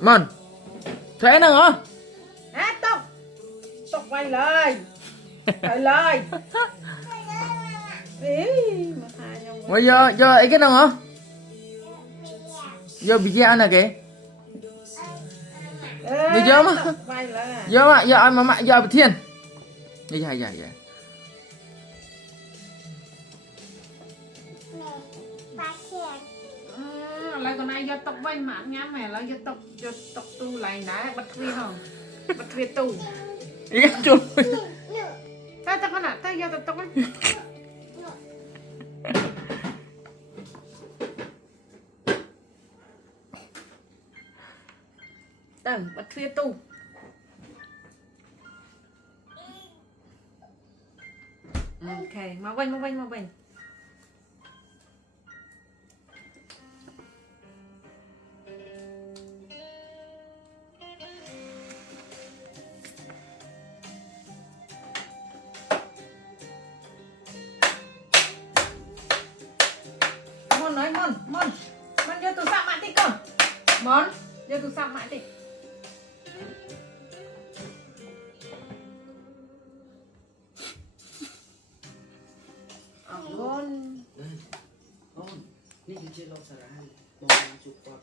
Mòn. Thế nữa hả? Tóc. Tóc quay lời. Lời lời. Ý, mà hai nhau. Bây giờ ấy cái nào hả? Giờ bị gian nè kìa. Bây giờ mà. Giờ mà giờ bị thiên. Dạ. Lại còn ai do tóc vay mà nhá mẹ là do tóc tu lại đá bắt khuya không? Bắt khuya tu. Ý cái chú. Ta con ạ, ta do tóc ấy. Tầng bắt khuya tu. Ok, mau quanh. Mon vô tủ sạc mãi tích con. Mon vô tủ sạc mãi tích. Con. Ni kecil lo sarahan. Mau cukup